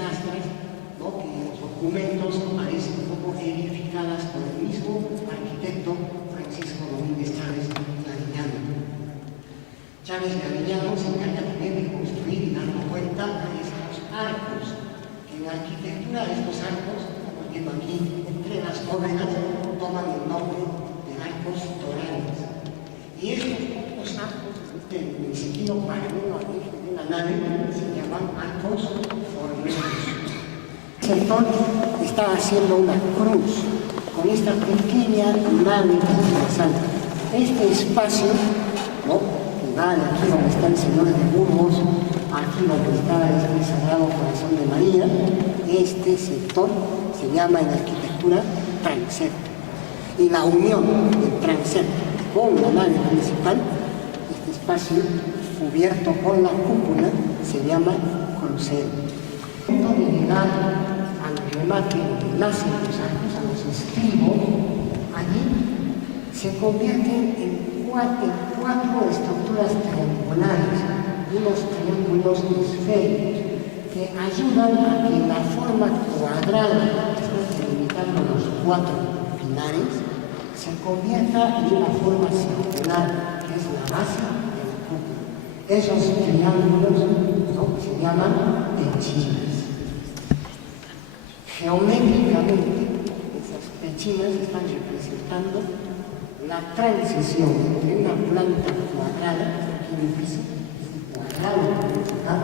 pilastras, ¿no?, que en los documentos aparecen como edificadas por el mismo arquitecto Francisco Domínguez Chávez de Ariñano. Chávez de Ariñano se encarga también de construir y dar cuenta a estos arcos, que en la arquitectura de estos arcos, estamos viendo aquí entre las bóvedas, toman el nombre de arcos torales. Y estos arcos, en el sentido paralelo al eje de la nave, se llaman arcos formeros. El sector está haciendo una cruz con esta pequeña nave transversal. Este espacio, ¿no?, que va de aquí donde está el Señor de Burgos, aquí donde está el Sagrado Corazón de María, este sector se llama en arquitectura transepto. Y la unión del transepto con la nave principal, este espacio cubierto con la cúpula, se llama crucero. Punto de llegar al remate donde nacen los arcos, a los estribos, allí se convierten en cuatro estructuras triangulares, unos triángulos esféricos, que ayudan a que la forma cuadrada que están delimitando los cuatro pilares se convierta en una forma circular, que es la base de la cúpula. Esos triángulos, ¿no?, se llaman pechinas. Geométricamente, esas pechinas están representando la transición entre una planta cuadrada, aquí en el piso, cuadrado principal,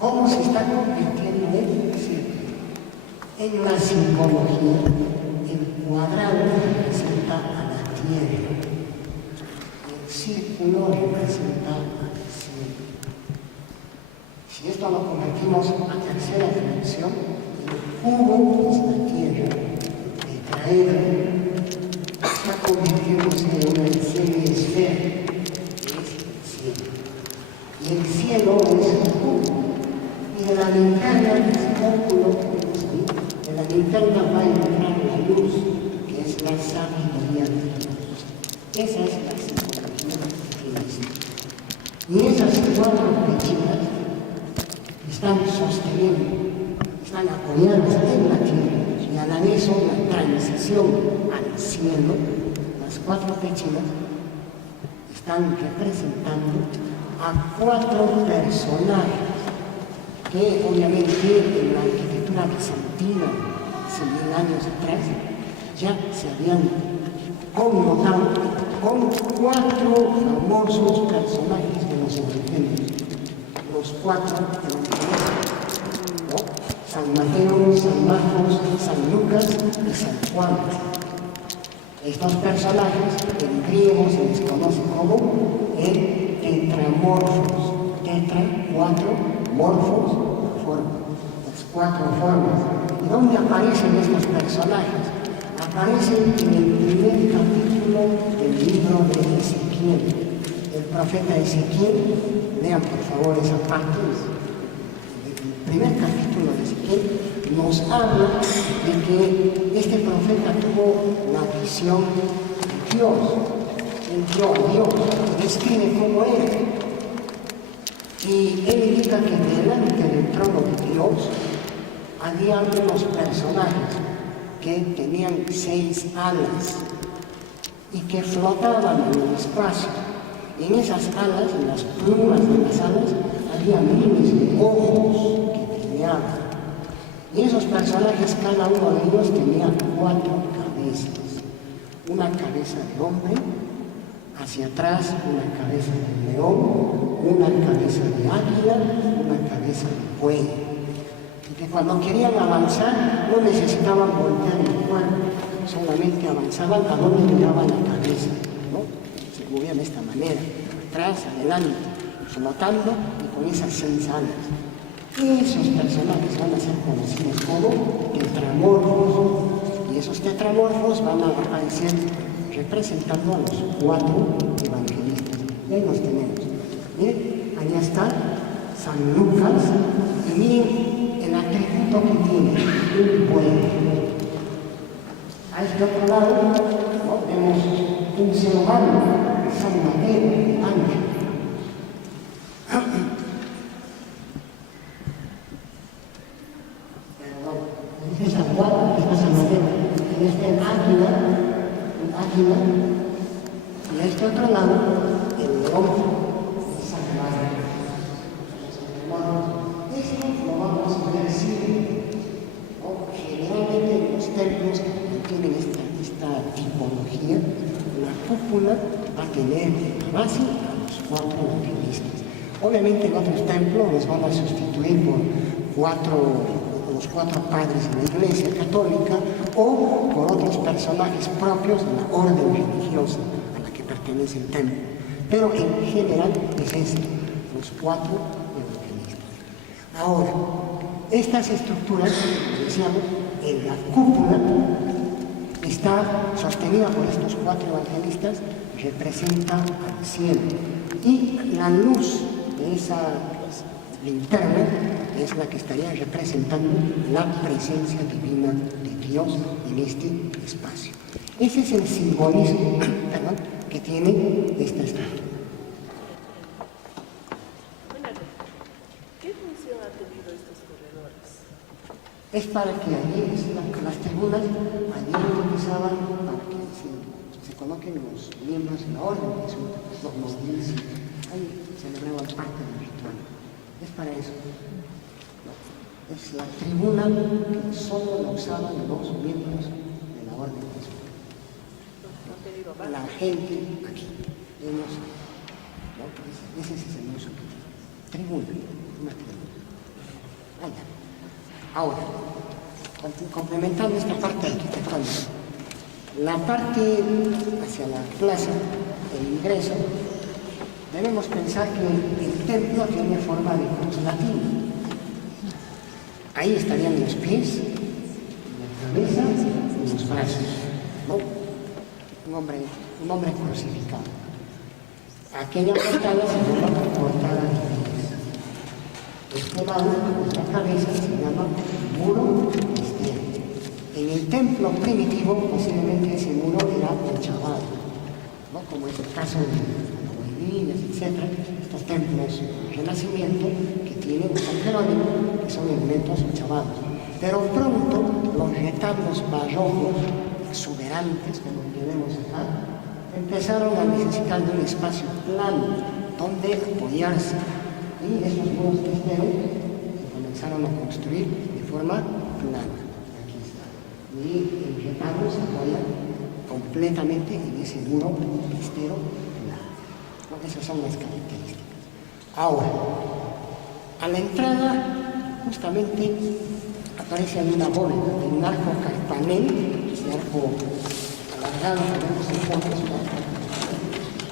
cómo se está convirtiendo en círculo. En la simbología, el cuadrado representa a la tierra, el círculo representa al cielo. Si esto lo convertimos a tercera dimensión, el cubo es la tierra, el tetraedro está convirtiéndose en una semiesfera, que es el cielo. Y el cielo es el cubo. Y de la linterna, que es el cálculo que vemos ahí, de la linterna va a entrar la luz, que es la sabiduría de Dios. Esa es la simbología de Cristo. Y esas cuatro pechinas están sosteniendo, están apoyadas en la tierra y a la vez son la transición al cielo. Las cuatro pechinas están representando a cuatro personajes que obviamente en la arquitectura bizantina, hace 1000 años atrás, ya se habían connotado con cuatro famosos personajes de los evangelios. Los cuatro evangelios, ¿no?, San Mateo, San Marcos, San Lucas y San Juan. Estos personajes en griego se les conoce como el tetramorfos. Tetra, cuatro, morfos, forma. Las cuatro formas. ¿Y dónde aparecen estos personajes? Aparecen en el primer capítulo del libro de Ezequiel. El profeta Ezequiel, lean por favor esa parte. El primer capítulo de Ezequiel nos habla de que este profeta tuvo la visión de Dios. Él vio a Dios, describe cómo era. Y él indica que delante del trono de Dios había unos personajes que tenían 6 alas y que flotaban en el espacio. En esas alas, en las plumas de las alas, había miles de ojos que brillaban. Y esos personajes, cada uno de ellos tenía 4 cabezas. Una cabeza de hombre, hacia atrás una cabeza de león, una cabeza de águila, una cabeza de buey. Y que cuando querían avanzar no necesitaban voltear el cuerpo, solamente avanzaban a donde miraba la cabeza, ¿no? Se movían de esta manera, atrás, adelante, flotando y con esas 6 alas. Esos personajes van a ser conocidos como tetramorfos, y esos tetramorfos van a aparecer representando a los 4 evangelistas. Y ahí los tenemos. Miren, allá está San Lucas, y miren el atributo que tiene, un buey. A este otro lado, ¿no?, vemos un ser humano, San Mateo, ángel. esquina, y a este otro lado, el león sagrado. Esto lo vamos a ver siempre, ¿no? Generalmente en los templos que tienen esta tipología, la cúpula va a tener la base a los 4 evangelistas. Obviamente en otros templos los van a sustituir por los 4 padres de la Iglesia Católica o por otros personajes propios de la orden religiosa a la que pertenece el templo. Pero en general es esto, los 4 evangelistas. Ahora, estas estructuras, como decíamos, en la cúpula está sostenida por estos 4 evangelistas, representa al cielo. Y la luz de esa linterna es la que estaría representando la presencia divina de Dios en este espacio. Ese es el simbolismo que tiene esta estructura. ¿Qué función han tenido estos corredores? Es para que allí, las tribunas, allí utilizaban para que se coloquen los miembros de la orden, que son los novios. Ahí celebraban parte del ritual. Es para eso. Es la tribuna que solo la usaban los miembros de la orden de Jesús. La gente aquí, vemos, ¿no? Ese es el uso que tiene. Tribuna, una tribuna. Allá. Ahora, complementando esta parte arquitectónica, la parte hacia la plaza, el ingreso, debemos pensar que el templo tiene forma de cruz latina. Ahí estarían los pies, la cabeza y los brazos, ¿no? Un hombre crucificado. Aquella portada se llama portada de pies. Este lado, la cabeza, se llama muro externo. En el templo primitivo, posiblemente ese muro era enchavado, ¿no? Como es el caso de Huayninas, etc. Estos templos de renacimiento que tienen San Jerónimo, que son elementos enchavados. Pero pronto los retablos barrocos, exuberantes, como los que vemos acá, empezaron a necesitar de un espacio plano donde apoyarse. Y esos muros cristeros se comenzaron a construir de forma plana. Aquí está. Y el retablo se apoya completamente en ese muro cristero plano. Esas son las características. Ahora, a la entrada, justamente aparece ahí una bóveda, un arco carpanel, ese arco alargado que vemos en fotos,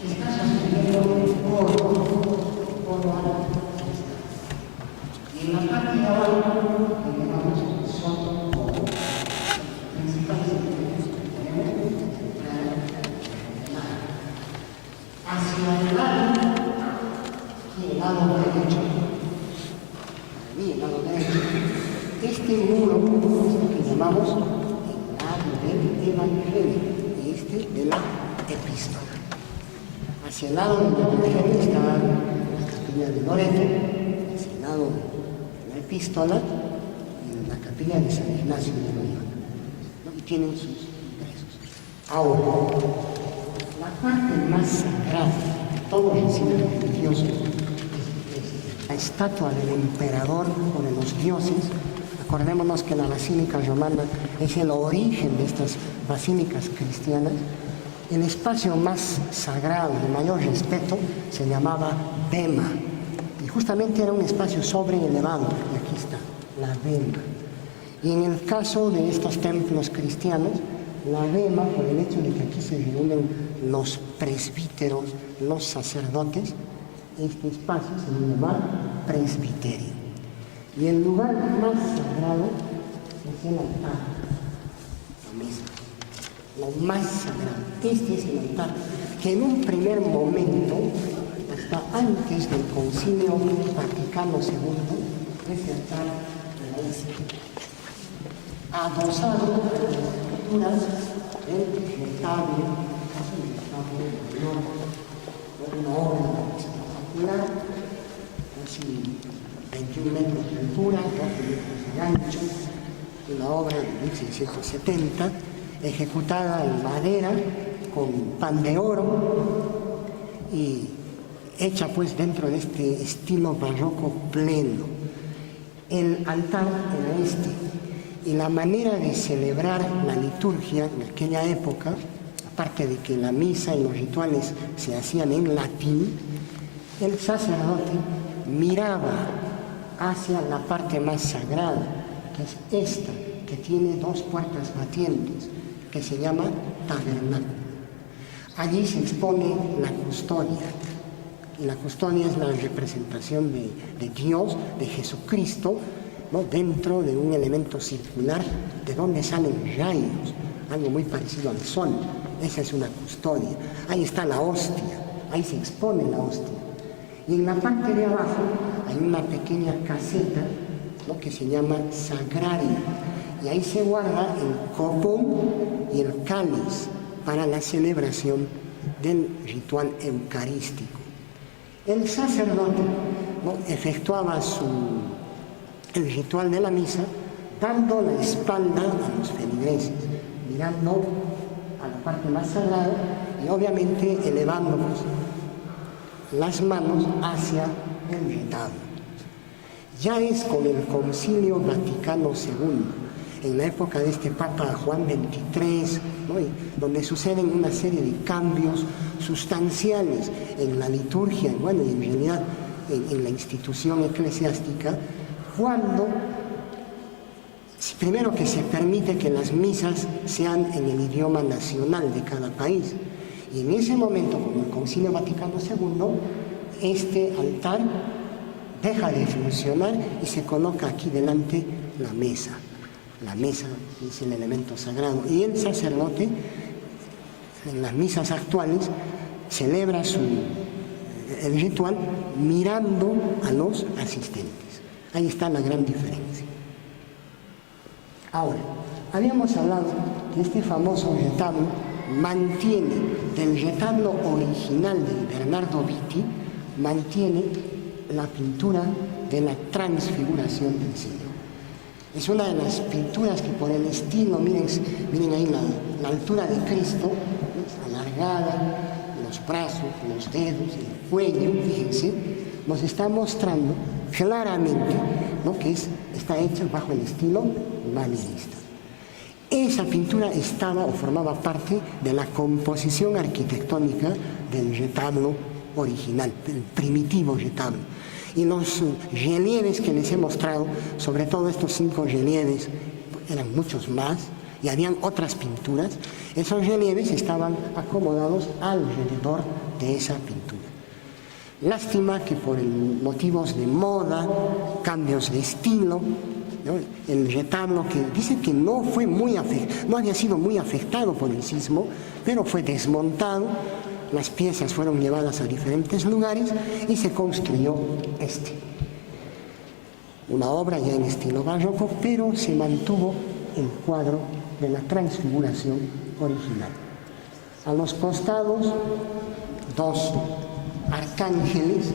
y está sosteniendo un coro alto. Y en la parte de abajo, que llamamos son principales elementos que tenemos hacia el lado, y el lado derecho, el lado derecho, este muro es lo que llamamos el lado del Evangelio y este de la Epístola. Hacia el lado del Evangelio está la capilla de Loreto, hacia el lado de la Epístola y la capilla de San Ignacio de Loyola, ¿no? Y tienen sus ingresos. Ahora, la parte más sagrada de todo el recinto religioso es la estatua del emperador o de los dioses. Acordémonos que la basílica romana es el origen de estas basílicas cristianas. El espacio más sagrado, de mayor respeto, se llamaba bema. Y justamente era un espacio sobreelevado, y aquí está, la bema. Y en el caso de estos templos cristianos, la bema, por el hecho de que aquí se reúnen los presbíteros, los sacerdotes, este espacio se llama presbiterio. Y el lugar más sagrado es el altar, lo mismo, lo más sagrado. Este es el altar que en un primer momento, hasta antes del Concilio Vaticano II, ese altar adosado a las escrituras del retablo, una obra espectacular, casi 21 metros de altura, 12 metros de ancho, una obra de 1670, ejecutada en madera con pan de oro y hecha pues dentro de este estilo barroco pleno. El altar era este, y la manera de celebrar la liturgia en aquella época, aparte de que la misa y los rituales se hacían en latín, el sacerdote miraba hacia la parte más sagrada, que es esta, que tiene dos puertas batientes, que se llama tabernáculo. Allí se expone la custodia, y la custodia es la representación de Dios, de Jesucristo, ¿no?, dentro de un elemento circular de donde salen rayos, algo muy parecido al sol. Esa es una custodia. Ahí está la hostia, ahí se expone la hostia. Y en la parte de abajo hay una pequeña caseta, ¿no?, que se llama sagrario, y ahí se guarda el copón y el cáliz para la celebración del ritual eucarístico. El sacerdote, ¿no?, efectuaba el ritual de la misa dando la espalda a los feligreses, mirando a la parte más sagrada y obviamente elevando las manos hacia el retablo. Ya es con el Concilio Vaticano II, en la época de este Papa Juan XXIII, ¿no?, donde suceden una serie de cambios sustanciales en la liturgia, bueno, y en realidad en la institución eclesiástica, cuando primero que se permite que las misas sean en el idioma nacional de cada país. Y en ese momento, con el Concilio Vaticano II, este altar deja de funcionar y se coloca aquí delante la mesa. La mesa es el elemento sagrado. Y el sacerdote, en las misas actuales, celebra el ritual mirando a los asistentes. Ahí está la gran diferencia. Ahora, habíamos hablado que este famoso retablo mantiene, del retablo original de Bernardo Vitti, mantiene la pintura de la transfiguración del Señor. Es una de las pinturas que por el estilo, miren ahí la altura de Cristo, ¿ves?, alargada, los brazos, los dedos, el cuello, fíjense, nos está mostrando claramente, ¿no?, que está hecha bajo el estilo manierista. Esa pintura estaba o formaba parte de la composición arquitectónica del retablo original, del primitivo retablo. Y los relieves que les he mostrado, sobre todo estos 5 relieves, eran muchos más, y habían otras pinturas, esos relieves estaban acomodados alrededor de esa pintura. Lástima que por motivos de moda, cambios de estilo, ¿no?, el retablo, que dice que no había sido muy afectado por el sismo, pero fue desmontado, las piezas fueron llevadas a diferentes lugares y se construyó una obra ya en estilo barroco, pero se mantuvo el cuadro de la transfiguración original. A los costados, 2 arcángeles,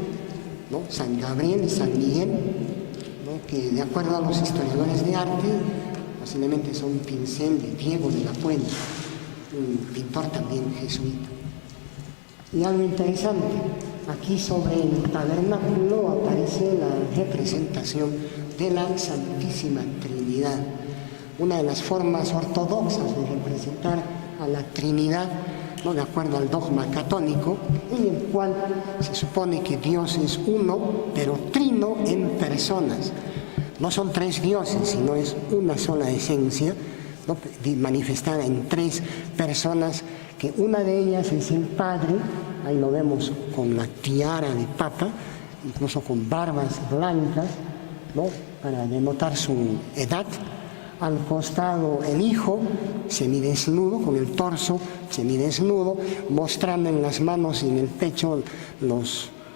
¿no?, San Gabriel y San Miguel, ¿no?, que de acuerdo a los historiadores de arte, posiblemente son un pincel de Diego de la Puente, un pintor también jesuita. Y algo interesante, aquí sobre el tabernáculo aparece la representación de la Santísima Trinidad, una de las formas ortodoxas de representar a la Trinidad, ¿no?, de acuerdo al dogma católico, en el cual se supone que Dios es uno, pero trino en personas. No son 3 dioses, sino es una sola esencia, ¿no?, manifestada en 3 personas, que una de ellas es el Padre, ahí lo vemos con la tiara de papa, incluso con barbas blancas, ¿no?, para denotar su edad. Al costado el Hijo, semidesnudo, con el torso semidesnudo, mostrando en las manos y en el pecho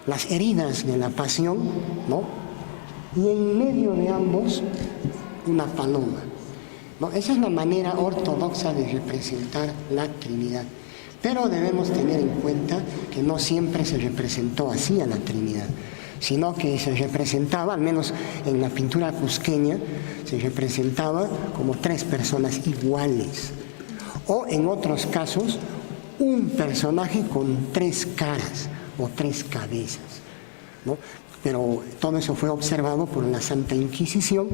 las heridas de la pasión, ¿no?, y en medio de ambos una paloma, ¿no? Esa es la manera ortodoxa de representar la Trinidad. Pero debemos tener en cuenta que no siempre se representó así a la Trinidad, sino que se representaba, al menos en la pintura cusqueña, se representaba como 3 personas iguales. O en otros casos, un personaje con 3 caras o 3 cabezas, ¿no? Pero todo eso fue observado por la Santa Inquisición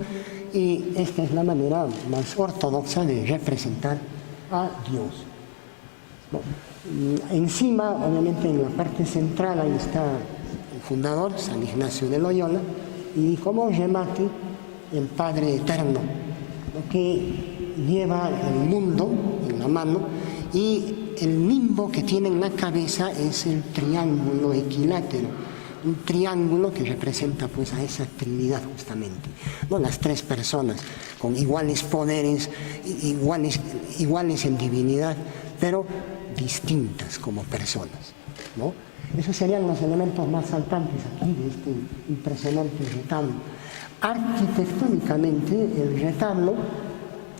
y esta es la manera más ortodoxa de representar a Dios, ¿no? Encima, obviamente en la parte central, ahí está el fundador, San Ignacio de Loyola, y como remate el Padre Eterno, ¿no?, que lleva el mundo en la mano, y el nimbo que tiene en la cabeza es el triángulo equilátero, un triángulo que representa pues a esa Trinidad justamente, ¿no? Las 3 personas con iguales poderes, iguales en divinidad, pero distintas como personas, ¿no? Esos serían los elementos más saltantes aquí de este impresionante retablo. Arquitectónicamente el retablo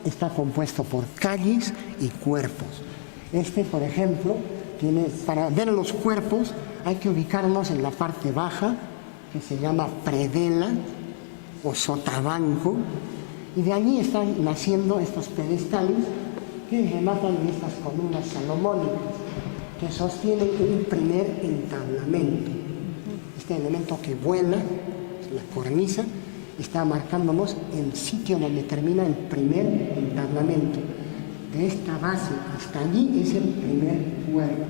está compuesto por calles y cuerpos. Este, por ejemplo, para ver los cuerpos hay que ubicarnos en la parte baja, que se llama predela o sotabanco, y de allí están naciendo estos pedestales que rematan estas columnas salomónicas, que sostienen un primer entablamento. Este elemento que vuela, la cornisa, está marcándonos el sitio donde termina el primer entablamento. De esta base hasta allí es el primer cuerpo.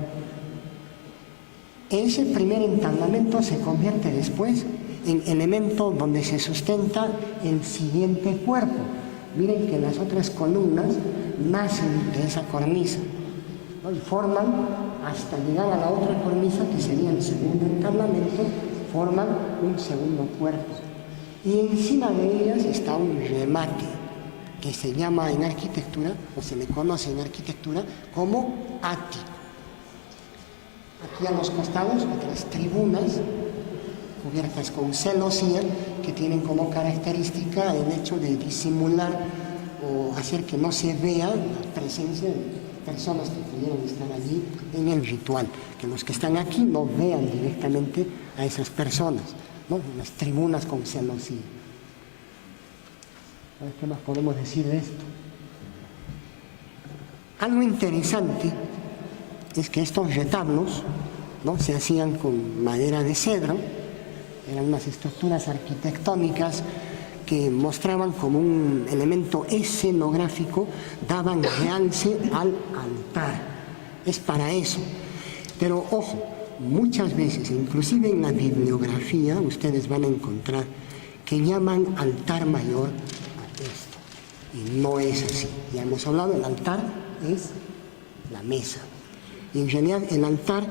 Ese primer entablamento se convierte después en elemento donde se sustenta el siguiente cuerpo. Miren que las otras columnas nacen de esa cornisa, ¿no? Y forman, hasta llegar a la otra cornisa, que sería el segundo entablamento, forman un segundo cuerpo. Y encima de ellas está un remate, que se llama en arquitectura, o se le conoce en arquitectura, como ático. Aquí a los costados otras tribunas cubiertas con celosía, que tienen como característica el hecho de disimular o hacer que no se vea la presencia de personas que pudieran estar allí en el ritual, que los que están aquí no vean directamente a esas personas, ¿no? Las tribunas con celosía. A ver, ¿qué más podemos decir de esto? Algo interesante es que estos retablos, ¿no?, se hacían con madera de cedro. Eran unas estructuras arquitectónicas que mostraban como un elemento escenográfico, daban realce al altar. Es para eso. Pero ojo, muchas veces, inclusive en la bibliografía, ustedes van a encontrar que llaman altar mayor a esto. Y no es así. Ya hemos hablado, el altar es la mesa. Y en realidad el altar,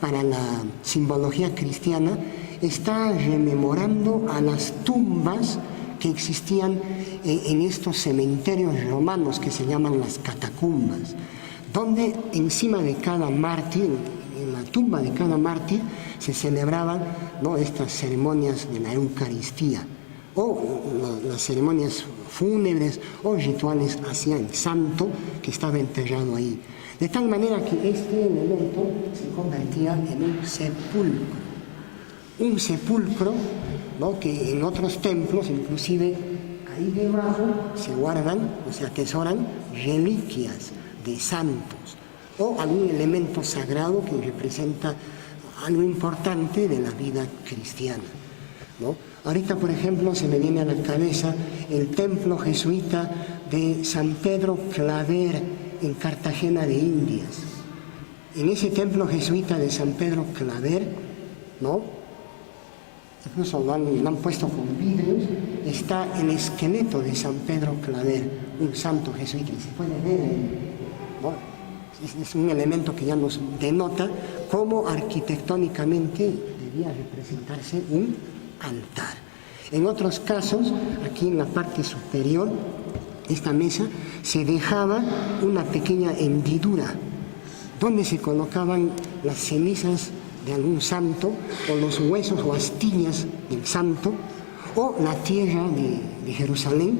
para la simbología cristiana, está rememorando a las tumbas que existían en estos cementerios romanos que se llaman las catacumbas, donde encima de cada mártir, en la tumba de cada mártir, se celebraban, ¿no?, estas ceremonias de la Eucaristía, o las ceremonias fúnebres o rituales hacia el santo que estaba enterrado ahí. De tal manera que este elemento se convertía en un sepulcro. Un sepulcro, ¿no?, que en otros templos, inclusive ahí debajo, se guardan o se atesoran reliquias de santos o algún elemento sagrado que representa algo importante de la vida cristiana, ¿no? Ahorita, por ejemplo, se me viene a la cabeza el templo jesuita de San Pedro Claver en Cartagena de Indias. En ese templo jesuita de San Pedro Claver, ¿no?, incluso lo han puesto con vidrios, está el esqueleto de San Pedro Claver, un santo jesuita, y se puede ver, ¿no? Es un elemento que ya nos denota cómo arquitectónicamente debía representarse un altar. En otros casos, aquí en la parte superior, esta mesa, se dejaba una pequeña hendidura donde se colocaban las cenizas de algún santo, o los huesos o astillas del santo, o la tierra de Jerusalén,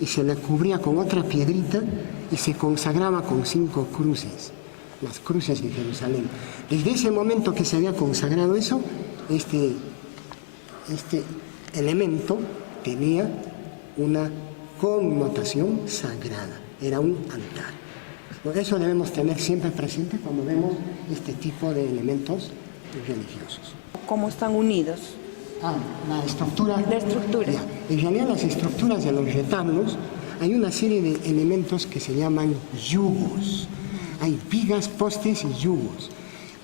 y se la cubría con otra piedrita y se consagraba con 5 cruces, las cruces de Jerusalén. Desde ese momento que se había consagrado eso, este elemento tenía una connotación sagrada, era un altar. Por eso debemos tener siempre presente cuando vemos este tipo de elementos religiosos. ¿Cómo están unidos? La estructura. La estructura. Ya. En realidad las estructuras de los retablos hay una serie de elementos que se llaman yugos. Hay vigas, postes y yugos.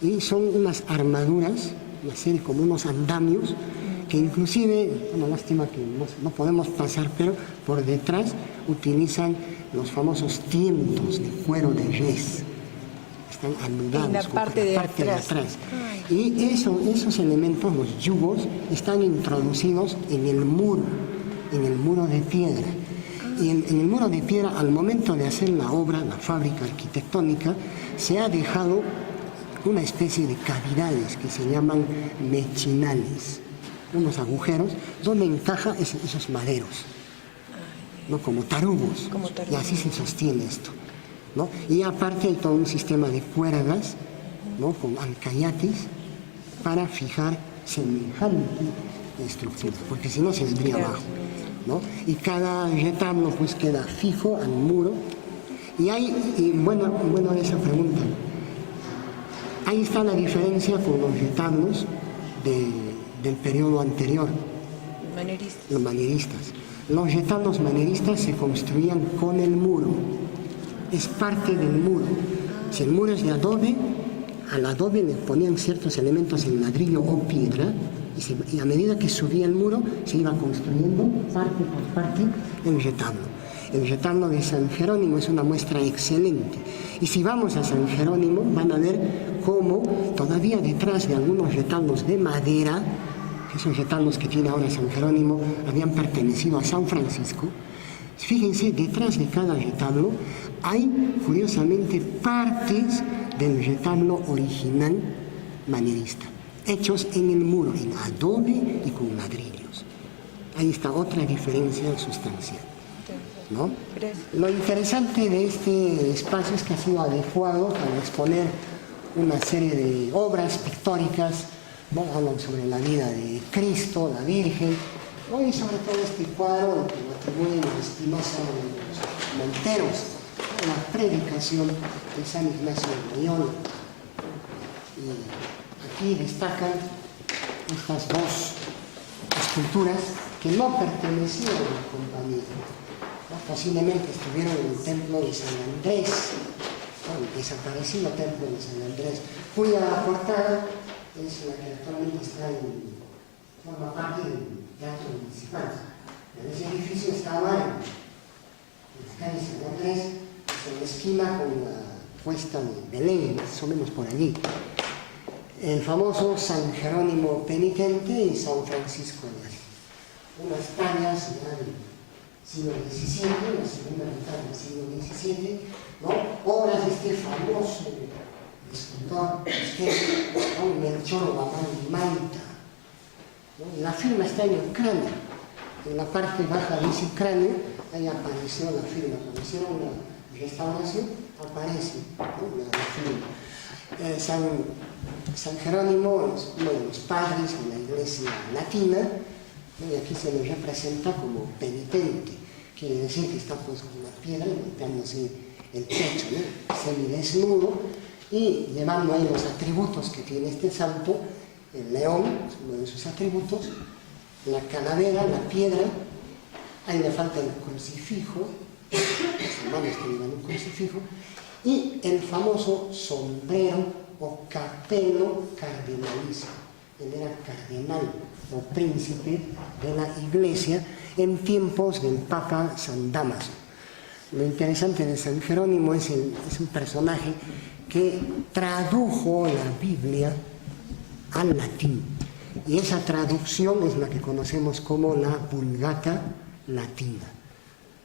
Y son unas armaduras, una serie como unos andamios, que inclusive, una lástima que no podemos pasar, pero por detrás utilizan los famosos tientos de cuero de res. Están anudados en la parte de atrás. Y esos elementos, los yugos, están introducidos en el muro de piedra. Y en el muro de piedra, al momento de hacer la obra, la fábrica arquitectónica, se ha dejado una especie de cavidades que se llaman mechinales, unos agujeros donde encaja esos maderos, ¿no? Como tarugos, y así se sostiene esto, ¿no? Y aparte hay todo un sistema de cuerdas, ¿no? Con alcayates para fijar semejante estructura, porque si no se vendría abajo, ¿no? Y cada retablo pues queda fijo al muro. Bueno, esa pregunta. Ahí está la diferencia con los retablos del periodo anterior. Manieristas. Los manieristas. Los retablos manieristas se construían con el muro. Es parte del muro. Si el muro es de adobe, al adobe le ponían ciertos elementos en ladrillo o piedra, y a medida que subía el muro se iba construyendo parte por parte el retablo. El retablo de San Jerónimo es una muestra excelente. Y si vamos a San Jerónimo van a ver cómo todavía detrás de algunos retablos de madera, esos retablos que tiene ahora San Jerónimo habían pertenecido a San Francisco. Fíjense, detrás de cada retablo hay curiosamente partes del retablo original manierista, hechos en el muro, en adobe y con ladrillos. Ahí está otra diferencia sustancial, ¿no? Lo interesante de este espacio es que ha sido adecuado para exponer una serie de obras pictóricas, ¿no? Hablan sobre la vida de Cristo, la Virgen, ¿no? Y sobre todo este cuadro que lo atribuyen a Espinosa de los Monteros, la predicación de San Ignacio de Loyola. Y aquí destacan estas dos esculturas que no pertenecían a la compañía, ¿no? Posiblemente estuvieron en el templo de San Andrés, ¿no? El desaparecido templo de San Andrés, cuya portada es la que actualmente forma parte del Teatro Municipal. Ese edificio estaba en la calle San Andrés, en la esquina con la puesta de Belén, más o menos por allí. El famoso San Jerónimo Penitente y San Francisco de Asís. Unas tallas ya del siglo XVII, la segunda mitad del siglo XVII, ¿no? Obras de este famoso escultor, ¿no? Melchor Guamán Manta, ¿no? La firma está en el cráneo, en la parte baja de ese cráneo, ahí apareció la firma. Cuando hicieron una restauración, aparece, ¿no? la firma. San Jerónimo es uno de los padres de la iglesia latina, ¿no? Y aquí se le representa como penitente, quiere decir que está puesto con una piedra golpeándose el pecho, ¿no? Semidesnudo, y llevando ahí los atributos que tiene este santo, el león, es uno de sus atributos, la calavera, la piedra, ahí le falta el crucifijo, las manos que llevan un crucifijo, y el famoso sombrero o capelo cardenalicio. Él era cardenal o príncipe de la iglesia en tiempos del Papa San Dámaso. Lo interesante de San Jerónimo es un personaje que tradujo la Biblia al latín. Y esa traducción es la que conocemos como la Vulgata Latina.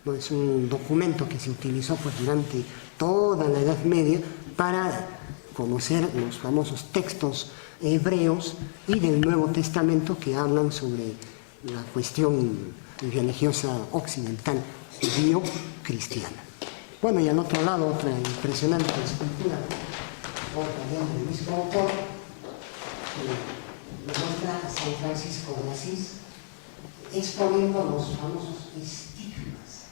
¿No? Es un documento que se utilizó pues, durante toda la Edad Media para conocer los famosos textos hebreos y del Nuevo Testamento que hablan sobre la cuestión religiosa occidental judío-cristiana. Bueno, y al otro lado otra impresionante escultura, también del mismo autor, que muestra a San Francisco de Asís exponiendo los famosos estigmas.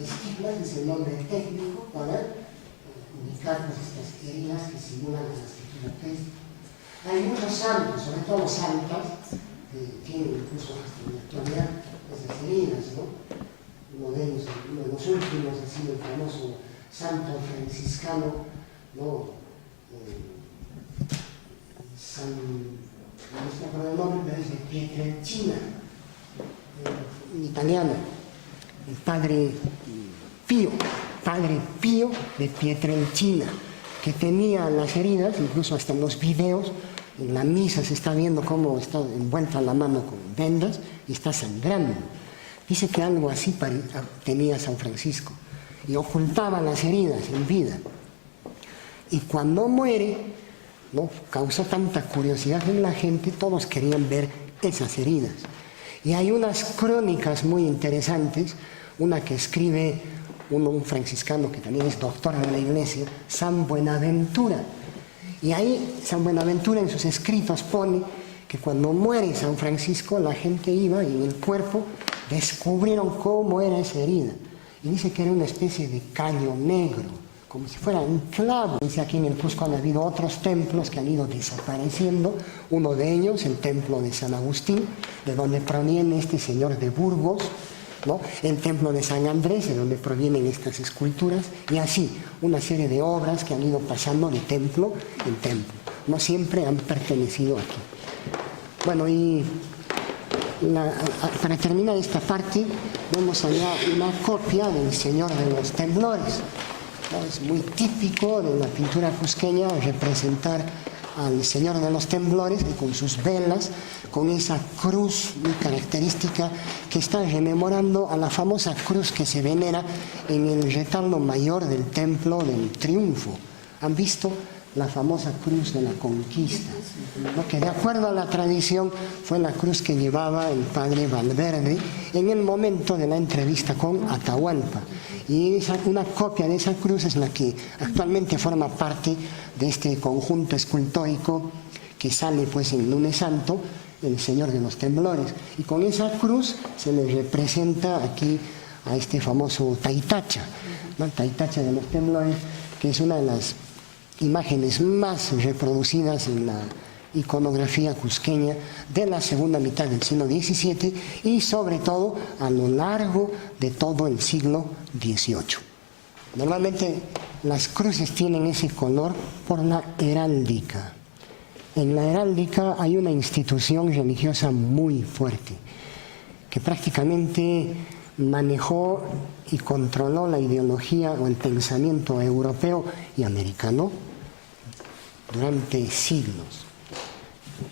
Estigmas es el nombre técnico para identificar pues, estas heridas que simulan las que tú ves. Hay muchos santos, sobre todo santas, que tienen incluso hasta en la actualidad esas heridas, ¿no? Uno de ellos, uno de los últimos, ha sido el famoso santo franciscano, ¿no? No sé por el nombre, pero es de Pietrelcina, en italiano, el padre Pío de Pietrelcina, que tenía las heridas, incluso hasta en los videos, en la misa se está viendo cómo está envuelta la mano con vendas y está sangrando. Dice que algo así tenía San Francisco y ocultaba las heridas en vida. Y cuando muere, ¿no? Causó tanta curiosidad en la gente, todos querían ver esas heridas. Y hay unas crónicas muy interesantes, una que escribe un franciscano que también es doctor de la iglesia, San Buenaventura. Y ahí San Buenaventura en sus escritos pone que cuando muere San Francisco la gente iba y en el cuerpo descubrieron cómo era esa herida. Y dice que era una especie de callo negro, como si fuera un clavo. Dice aquí en el Cusco han habido otros templos que han ido desapareciendo, uno de ellos el templo de San Agustín, de donde proviene este señor de Burgos, ¿no? El templo de San Andrés, de donde provienen estas esculturas, y así una serie de obras que han ido pasando de templo en templo. No siempre han pertenecido aquí. Bueno, y para terminar esta parte, vemos allá una copia del Señor de los Temblores. Es muy típico de la pintura cusqueña representar al Señor de los Temblores y con sus velas, con esa cruz muy característica que está rememorando a la famosa cruz que se venera en el retablo mayor del Templo del Triunfo. ¿Han visto la famosa cruz de la conquista? ¿No? Que de acuerdo a la tradición fue la cruz que llevaba el padre Valverde en el momento de la entrevista con Atahualpa. Y una copia de esa cruz es la que actualmente forma parte de este conjunto escultórico que sale pues en Lunes Santo, el Señor de los Temblores. Y con esa cruz se le representa aquí a este famoso Taitacha, ¿no? Taitacha de los Temblores, que es una de las imágenes más reproducidas en la iconografía cusqueña de la segunda mitad del siglo XVII y sobre todo a lo largo de todo el siglo XVIII. Normalmente las cruces tienen ese color por la heráldica. En la heráldica hay una institución religiosa muy fuerte que prácticamente manejó y controló la ideología o el pensamiento europeo y americano durante siglos.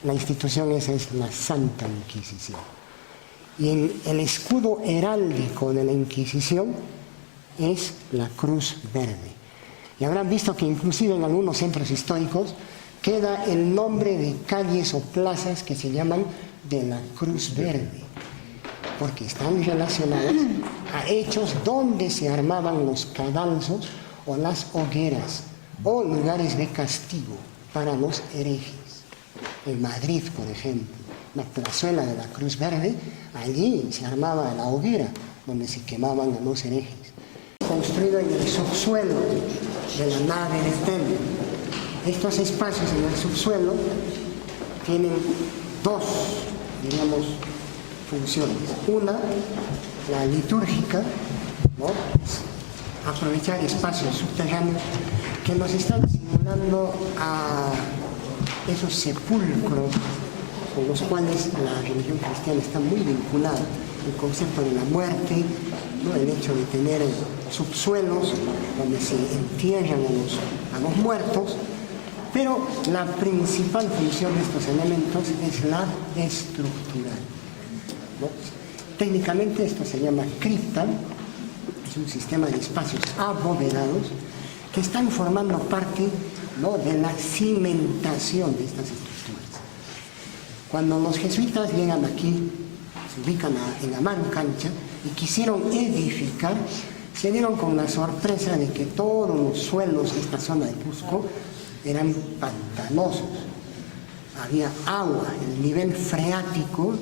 La institución esa es la Santa Inquisición. Y en el escudo heráldico de la Inquisición es la cruz verde. Y habrán visto que inclusive en algunos centros históricos queda el nombre de calles o plazas que se llaman de la Cruz Verde, porque están relacionadas a hechos donde se armaban los cadalzos o las hogueras o lugares de castigo para los herejes. En Madrid, por ejemplo, la plazuela de la Cruz Verde, allí se armaba la hoguera donde se quemaban a los herejes. Construido en el subsuelo de la nave del templo. Estos espacios en el subsuelo tienen dos, digamos, funciones. Una, la litúrgica, ¿no? Aprovechar espacios subterráneos que nos están simulando a esos sepulcros con los cuales la religión cristiana está muy vinculada, el concepto de la muerte, ¿no? El hecho de tener subsuelos donde se entierran a los muertos, pero la principal función de estos elementos es la estructural, ¿no? Técnicamente esto se llama cripta, es un sistema de espacios abovedados que están formando parte, ¿no?, de la cimentación de estas estructuras. Cuando los jesuitas llegan aquí, se ubican en Amarucancha y quisieron edificar, se dieron con la sorpresa de que todos los suelos de esta zona de Cusco eran pantanosos. Había agua, el nivel freático,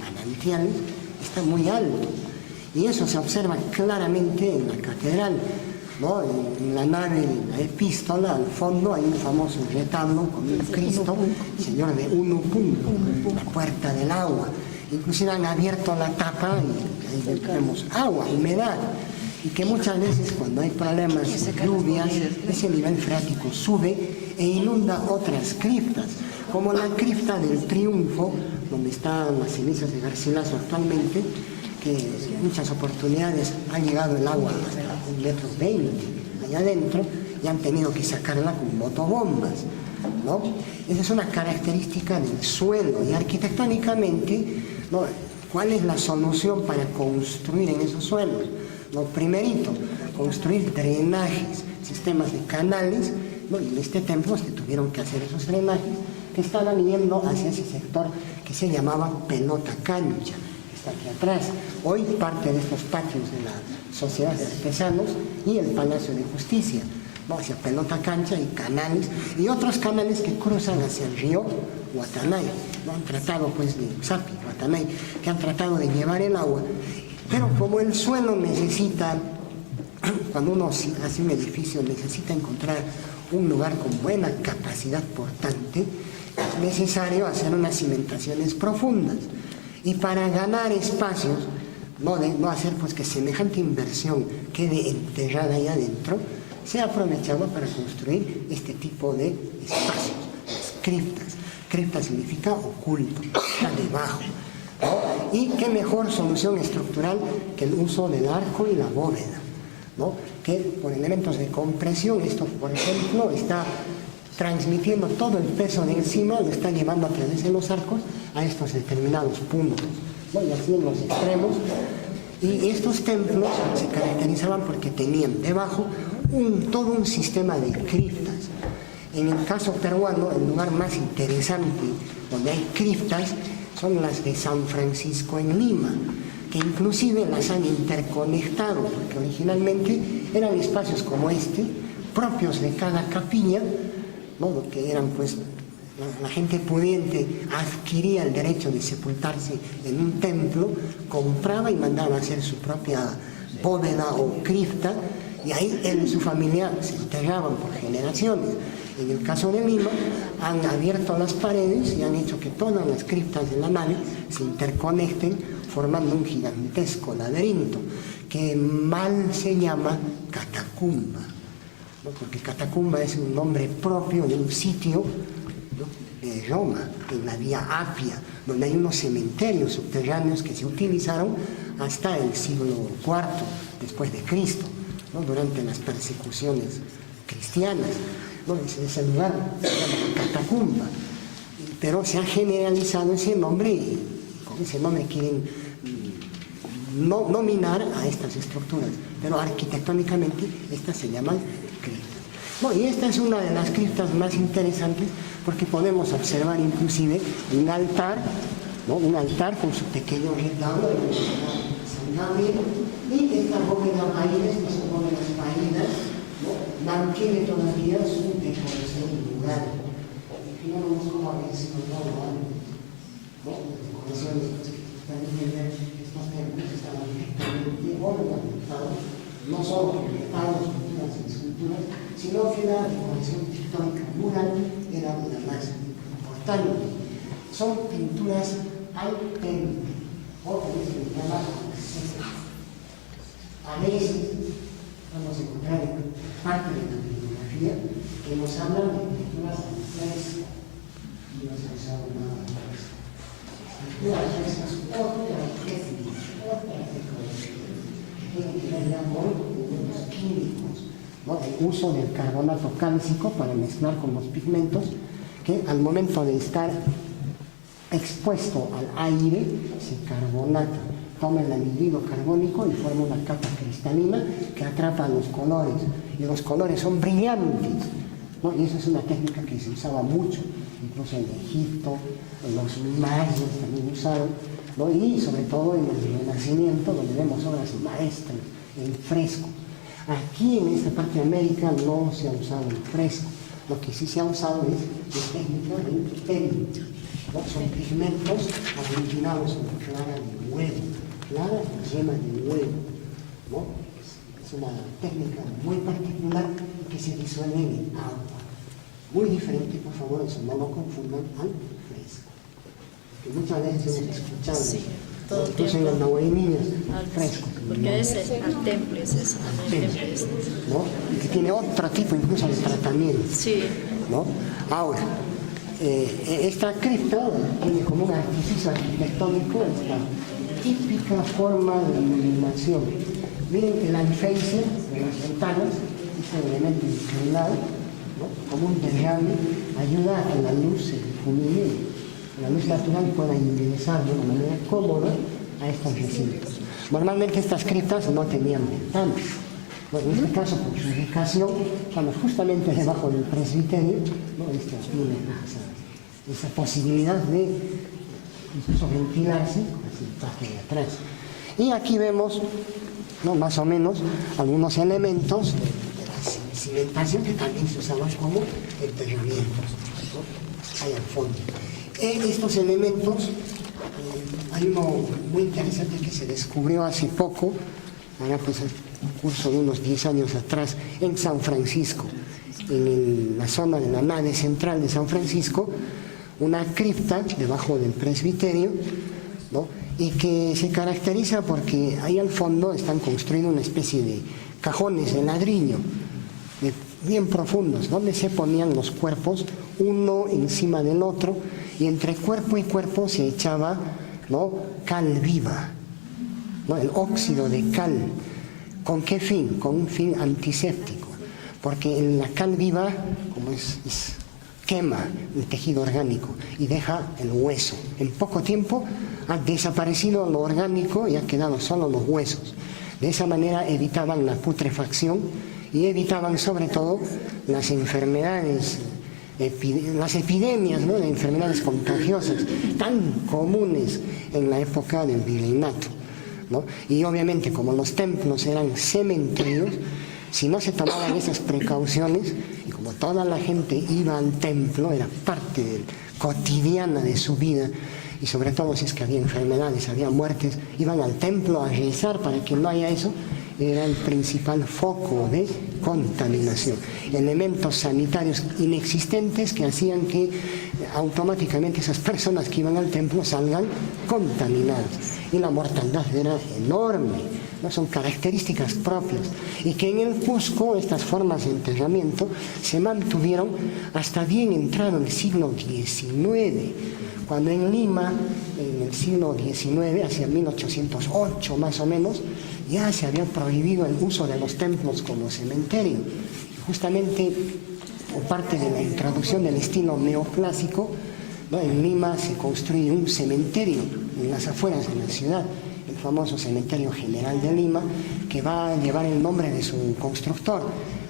manantiales, está muy alto. Y eso se observa claramente en la catedral. ¿no? En la nave de la epístola, al fondo, hay un famoso retablo con un Cristo, Señor de Uno Punto, la puerta del agua. Inclusive han abierto la tapa y ahí vemos agua, humedad. Y que muchas veces cuando hay problemas de lluvias, ese nivel freático sube e inunda otras criptas, como la cripta del Triunfo, donde están las cenizas de Garcilaso actualmente, que en muchas oportunidades ha llegado el agua hasta 1,20 m allá adentro y han tenido que sacarla con motobombas, ¿no? Esa es una característica del suelo y arquitectónicamente, ¿no? ¿Cuál es la solución para construir en esos suelos? Lo primerito, construir drenajes, sistemas de canales, ¿no? Y en este templo se tuvieron que hacer esos drenajes que estaban yendo hacia ese sector que se llamaba Pelota Cancha, que está aquí atrás. Hoy parte de estos patios de la Sociedad de Artesanos y el Palacio de Justicia, ¿no? Hacia Pelota Cancha y canales, y otros canales que cruzan hacia el río Guatanay, ¿no? Han tratado pues de Usapi, Guatanay, que han tratado de llevar el agua. Pero como el suelo necesita, cuando uno hace un edificio, necesita encontrar un lugar con buena capacidad portante, es necesario hacer unas cimentaciones profundas. Y para ganar espacios, no hacer pues que semejante inversión quede enterrada ahí adentro, se ha aprovechado para construir este tipo de espacios, las criptas. Cripta significa oculto, está debajo, ¿no? Y qué mejor solución estructural que el uso del arco y la bóveda, ¿no? Que por elementos de compresión, esto por ejemplo está transmitiendo todo el peso de encima, lo está llevando a través de los arcos a estos determinados puntos, ¿no? Y así en los extremos. Y estos templos se caracterizaban porque tenían debajo todo un sistema de criptas. En el caso peruano, el lugar más interesante donde hay criptas son las de San Francisco en Lima, que inclusive las han interconectado, porque originalmente eran espacios como este, propios de cada capilla, ¿no? Lo que eran pues, la gente pudiente adquiría el derecho de sepultarse en un templo, compraba y mandaba a hacer su propia bóveda o cripta, y ahí él y su familia se enterraban por generaciones. En el caso de Lima, han abierto las paredes y han hecho que todas las criptas de la nave se interconecten, formando un gigantesco laberinto, que mal se llama catacumba, ¿no? Porque catacumba es un nombre propio de un sitio, ¿no? De Roma, en la Vía Apia, donde hay unos cementerios subterráneos que se utilizaron hasta el siglo IV después de Cristo, ¿no? Durante las persecuciones cristianas, ¿no? Ese lugar se llama catacumba, pero se ha generalizado ese nombre y con ese nombre quieren no nominar a estas estructuras, pero arquitectónicamente estas se llaman criptas. Bueno, y esta es una de las criptas más interesantes porque podemos observar inclusive un altar, ¿no? Un altar con su pequeño retablo de San Gabriel, y esta bóveda raíces, que son bóvedas raídas, ¿no? Mantiene todavía su decoración lugar. Fijémonos cómo había sido todo antes, ¿no? Las decoraciones que también ver estos templos estaban perfectamente organizados, no solo proyectados, pinturas y esculturas, sino que la decoración pictórica mural era una más importante. Son pinturas auténticas, o como se les llama, a veces vamos a encontrar en parte de la bibliografía que nos hablan de pinturas frescas, y no se ha usado nada más. Pinturas frescas, otras técnicas, otras decoraciones, que tienen que ver ya con los químicos, ¿no? El uso del carbonato cálcico para mezclar con los pigmentos, que al momento de estar expuesto al aire se carbonata, toma el anhídrido carbónico y forma una capa cristalina que atrapa los colores, y los colores son brillantes, ¿no? Y esa es una técnica que se usaba mucho, incluso en Egipto, en los mayas también usaron, ¿no? Y sobre todo en el Renacimiento, donde vemos obras maestras en fresco. Aquí en esta parte de América no se ha usado el fresco, lo que sí se ha usado es la técnica del pigmento, ¿no? Son pigmentos aglutinados en clara de huevo, clara y yema de huevo, ¿no? Es una técnica muy particular que se disuelve en agua. Muy diferente, por favor, eso no lo confundan al fresco. Que muchas veces hemos escuchado, Sí, todo el incluso en tiempo. los nahuaynillos, fresco. Porque ese al temple es ese, al temple es. ¿No? Y que tiene otro tipo incluso de tratamiento. Sí, ¿No? Ahora, esta cripta tiene como un artificio arquitectónico esta típica forma de iluminación. Miren el alféizar de las ventanas, ese elemento inclinado, ¿no? Como un derrame, ayuda a que la luz se difumine, la luz natural pueda ingresar de una manera cómoda a estos recintos. Normalmente estas criptas no tenían ventanas. Bueno, en este caso, por su ubicación, estamos justamente debajo del presbiterio, ¿no? Esto tiene esa posibilidad de incluso ventilarse hacia la parte de atrás. Y aquí vemos, ¿no? Más o menos, algunos elementos de la cimentación que también se usaban como enterramientos, ¿no? Ahí al fondo. Estos elementos, hay uno muy interesante que se descubrió hace poco, ahora pues un curso de unos 10 años atrás, en San Francisco, en la zona de la nave central de San Francisco, una cripta debajo del presbiterio, ¿no? Y que se caracteriza porque ahí al fondo están construidos una especie de cajones de ladrillo, bien profundos, donde se ponían los cuerpos uno encima del otro, y entre cuerpo y cuerpo se echaba, ¿no? Cal viva, ¿no? El óxido de cal. ¿Con qué fin? Con un fin antiséptico, porque la cal viva, como quema el tejido orgánico y deja el hueso. En poco tiempo ha desaparecido lo orgánico y ha quedado solo los huesos. De esa manera evitaban la putrefacción y evitaban sobre todo las enfermedades, las epidemias, ¿no? De enfermedades contagiosas tan comunes en la época del virreinato, ¿no? Y obviamente como los templos eran cementerios, si no se tomaban esas precauciones, y como toda la gente iba al templo, era parte cotidiana de su vida, y sobre todo si es que había enfermedades, había muertes, iban al templo a rezar para que no haya eso, era el principal foco de contaminación. Elementos sanitarios inexistentes que hacían que automáticamente esas personas que iban al templo salgan contaminadas. Y la mortandad era enorme, ¿no? Son características propias. Y que en el Cusco estas formas de enterramiento se mantuvieron hasta bien entrado el siglo XIX. Cuando en Lima, en el siglo XIX, hacia 1808 más o menos, ya se había prohibido el uso de los templos como cementerio. Justamente por parte de la introducción del estilo neoclásico, ¿no? En Lima se construye un cementerio en las afueras de la ciudad, el famoso Cementerio General de Lima, que va a llevar el nombre de su constructor,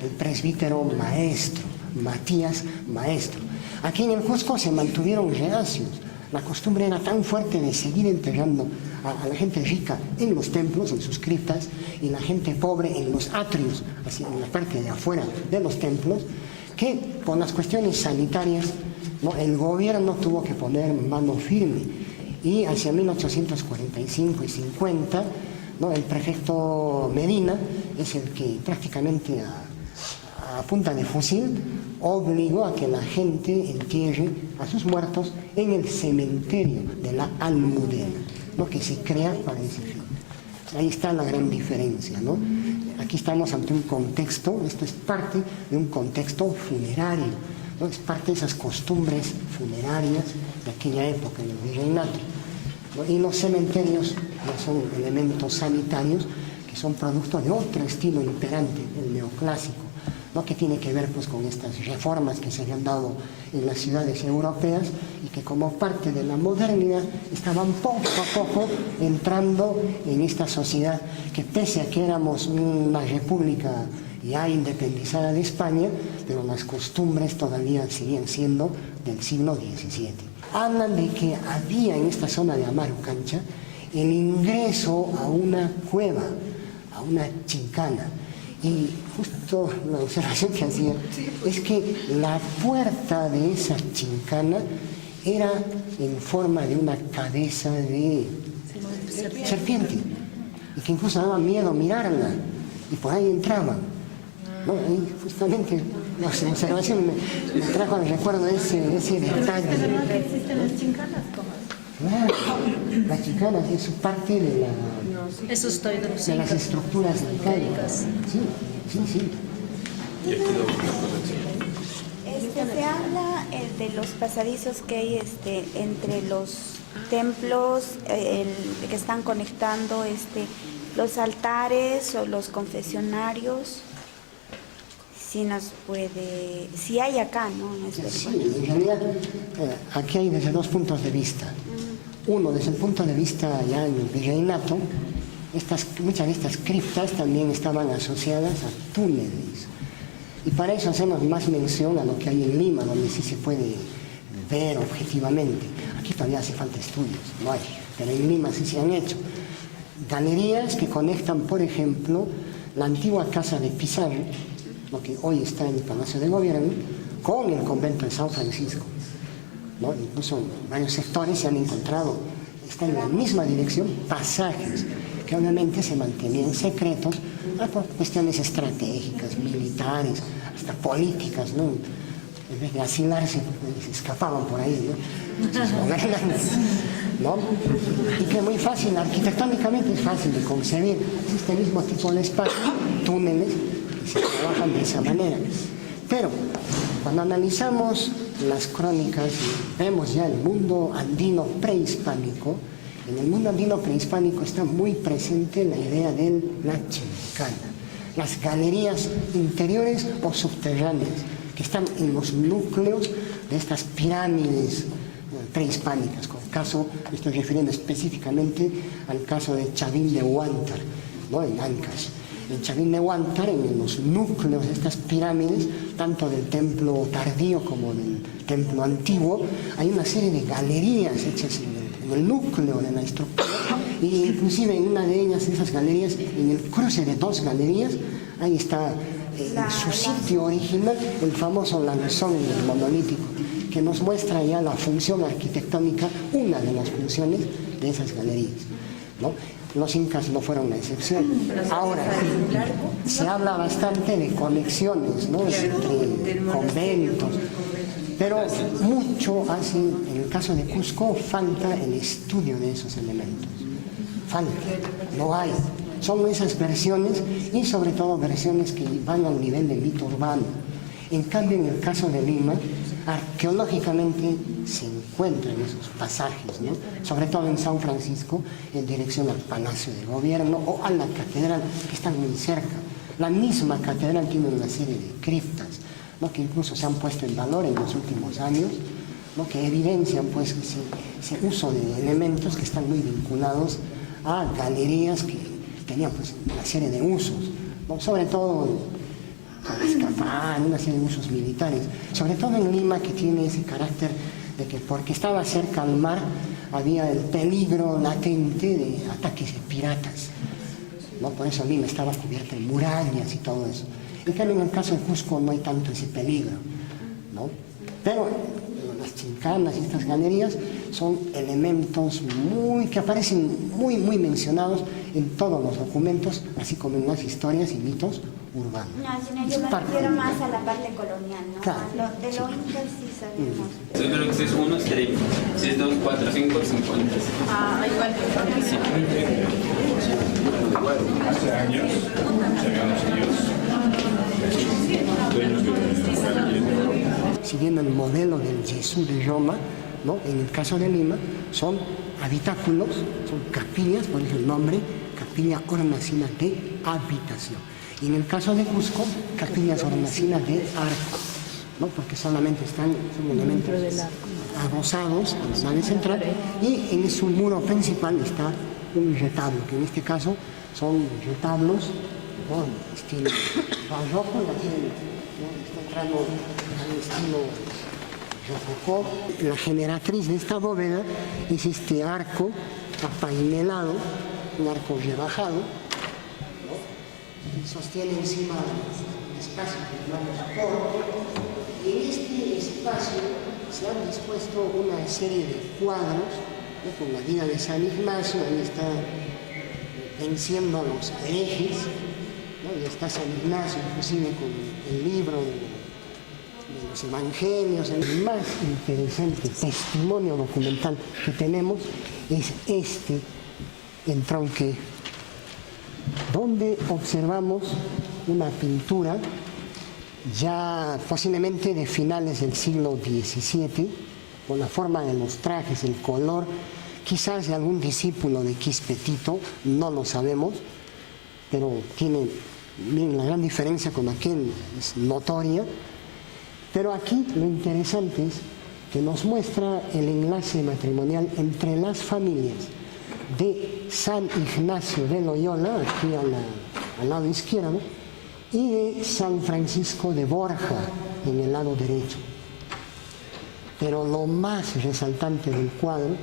el presbítero maestro, Matías Maestro. Aquí en el Cusco se mantuvieron reacios. La costumbre era tan fuerte de seguir enterrando a la gente rica en los templos, en sus criptas, y la gente pobre en los atrios, así en la parte de afuera de los templos, que por las cuestiones sanitarias, ¿no? El gobierno tuvo que poner mano firme. Y hacia 1845 y 50, ¿no? El prefecto Medina es el que prácticamente a punta de fusil obligó a que la gente entierre a sus muertos en el cementerio de la Almudena, ¿no? Que se crea para ese fin. Ahí está la gran diferencia, ¿no? Aquí estamos ante un contexto, esto es parte de un contexto funerario, ¿no? Es parte de esas costumbres funerarias de aquella época, en el virreinato, ¿no? Y los cementerios no son elementos sanitarios que son producto de otro estilo imperante, el neoclásico, ¿no? Que tiene que ver pues con estas reformas que se habían dado en las ciudades europeas y que como parte de la modernidad estaban poco a poco entrando en esta sociedad que, pese a que éramos una república ya independizada de España, pero las costumbres todavía seguían siendo del siglo XVII. Hablan de que había en esta zona de Amarucancha el ingreso a una cueva, a una chincana. Y justo la observación que hacía es que la puerta de esa chincana era en forma de una cabeza de serpiente, y que incluso daba miedo mirarla, y por ahí entraban. ¿No? Y justamente la observación me trajo al recuerdo ese detalle. ¿Existen las chincanas? Claro, las chicanas es parte de Eso estoy de las estructuras arcaicas. Sí, sí, sí. Se habla de los pasadizos que hay entre los templos que están conectando los altares o los confesionarios. Si nos puede, si hay acá, ¿no? Sí, en realidad aquí hay desde dos puntos de vista. Uno, desde el punto de vista ya en el virreinato, muchas de estas criptas también estaban asociadas a túneles. Y para eso hacemos más mención a lo que hay en Lima, donde sí se puede ver objetivamente. Aquí todavía hace falta estudios, no hay, pero en Lima sí se han hecho. Galerías que conectan, por ejemplo, la antigua casa de Pizarro, lo que hoy está en el Palacio de Gobierno, con el convento de San Francisco, ¿no? Incluso en varios sectores se han encontrado, están en la misma dirección, pasajes que obviamente se mantenían secretos por cuestiones estratégicas, militares, hasta políticas, ¿no? En vez de asilarse, se escapaban por ahí, ¿no? ¿No? Y que es muy fácil, arquitectónicamente es fácil de concebir. Es este mismo tipo de espacio, túneles, y se trabajan de esa manera. Pero cuando analizamos las crónicas y vemos ya el mundo andino prehispánico, en el mundo andino prehispánico está muy presente la idea de la chincana, las galerías interiores o subterráneas que están en los núcleos de estas pirámides prehispánicas. Con caso, me estoy refiriendo específicamente al caso de Chavín de Huántar, ¿no? En Ancash. En Chavín de Huántar, en los núcleos de estas pirámides, tanto del templo tardío como del templo antiguo, hay una serie de galerías hechas en el núcleo de la estructura, y inclusive en una de ellas, esas galerías, en el cruce de dos galerías, ahí está en su sitio original el famoso lanzón monolítico, que nos muestra ya la función arquitectónica, una de las funciones de esas galerías, ¿no? Los incas no fueron la excepción. Ahora, se habla bastante de conexiones, ¿no? Entre conventos, pero mucho hace, en el caso de Cusco, falta el estudio de esos elementos. Falta, no hay. Son esas versiones, y sobre todo versiones que van al nivel de mito urbano. En cambio, en el caso de Lima, arqueológicamente se encuentran esos pasajes, ¿no? Sobre todo en San Francisco, en dirección al Palacio de Gobierno o a la catedral, que están muy cerca. La misma catedral tiene una serie de criptas, ¿no? Que incluso se han puesto en valor en los últimos años, ¿no? Que evidencian pues ese uso de elementos que están muy vinculados a galerías que tenían pues una serie de usos, ¿no? Sobre todo para escapar, una serie de usos militares, sobre todo en Lima, que tiene ese carácter de que porque estaba cerca al mar había el peligro latente de ataques de piratas, ¿no? Por eso Lima estaba cubierta de murallas y todo eso. En cambio, en el caso de Cusco no hay tanto ese peligro, ¿no? Pero las chincanas y estas galerías son elementos que aparecen muy mencionados en todos los documentos, así como en las historias y mitos urbanos. No, sino yo me refiero más a la parte colonial, ¿no? Claro. De lo incas sí sabemos. Yo creo que si es 1 sería, si es 2, 4, 5, 50. Ah, igual que Sí. Hace años se habían ellos dueños de la leyenda. Siguiendo el modelo del Jesús de Roma, ¿no? En el caso de Lima, son habitáculos, son capillas, por eso el nombre, capilla hornacina de habitación. Y en el caso de Cusco, capillas hornacinas de arco, ¿no? Porque solamente son elementos adosados a la nave central, y en su muro principal está un retablo, que en este caso son retablos, ¿no? Estilo barroco, está entrando al estilo rococó. La generatriz de esta bóveda es este arco apainelado, un arco rebajado, ¿no? Y sostiene encima un espacio que llamamos coro, y en este espacio se han dispuesto una serie de cuadros, ¿no? Con la vida de San Ignacio, ahí está venciendo a los herejes, ¿no? Y está San Ignacio, inclusive con el libro de los evangelios. El más interesante testimonio documental que tenemos es este entronque, donde observamos una pintura ya posiblemente de finales del siglo XVII, con la forma de los trajes, el color, quizás de algún discípulo de Quispetito, no lo sabemos, pero tiene, miren, la gran diferencia con aquel es notoria. Pero aquí lo interesante es que nos muestra el enlace matrimonial entre las familias de San Ignacio de Loyola, aquí al lado izquierdo, y de San Francisco de Borja, en el lado derecho. Pero lo más resaltante del cuadro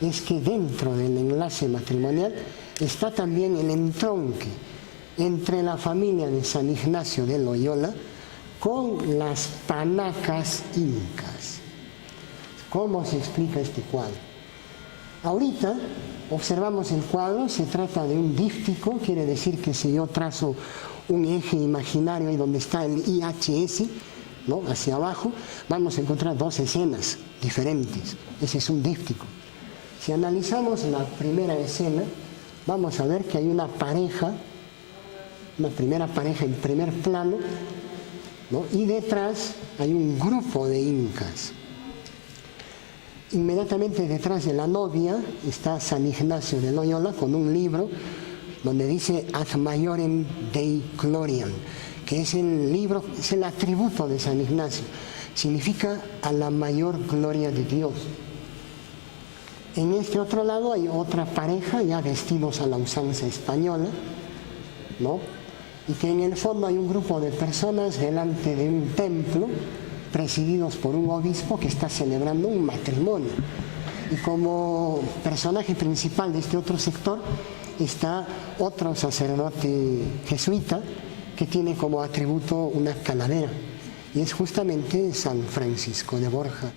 es que dentro del enlace matrimonial está también el entronque entre la familia de San Ignacio de Loyola con las panacas incas. ¿Cómo se explica este cuadro? Ahorita observamos el cuadro, se trata de un díptico, quiere decir que si yo trazo un eje imaginario ahí donde está el IHS, ¿no?, hacia abajo, vamos a encontrar dos escenas diferentes. Ese es un díptico. Si analizamos la primera escena, vamos a ver que hay una pareja, una primera pareja en primer plano, ¿no?, y detrás hay un grupo de incas. Inmediatamente detrás de la novia está San Ignacio de Loyola con un libro donde dice Ad Maiorem Dei Gloriam, que es el libro, es el atributo de San Ignacio, significa a la mayor gloria de Dios. En este otro lado hay otra pareja ya vestidos a la usanza española, ¿no?, y que en el fondo hay un grupo de personas delante de un templo presididos por un obispo que está celebrando un matrimonio. Y como personaje principal de este otro sector está otro sacerdote jesuita que tiene como atributo una calavera, y es justamente San Francisco de Borja.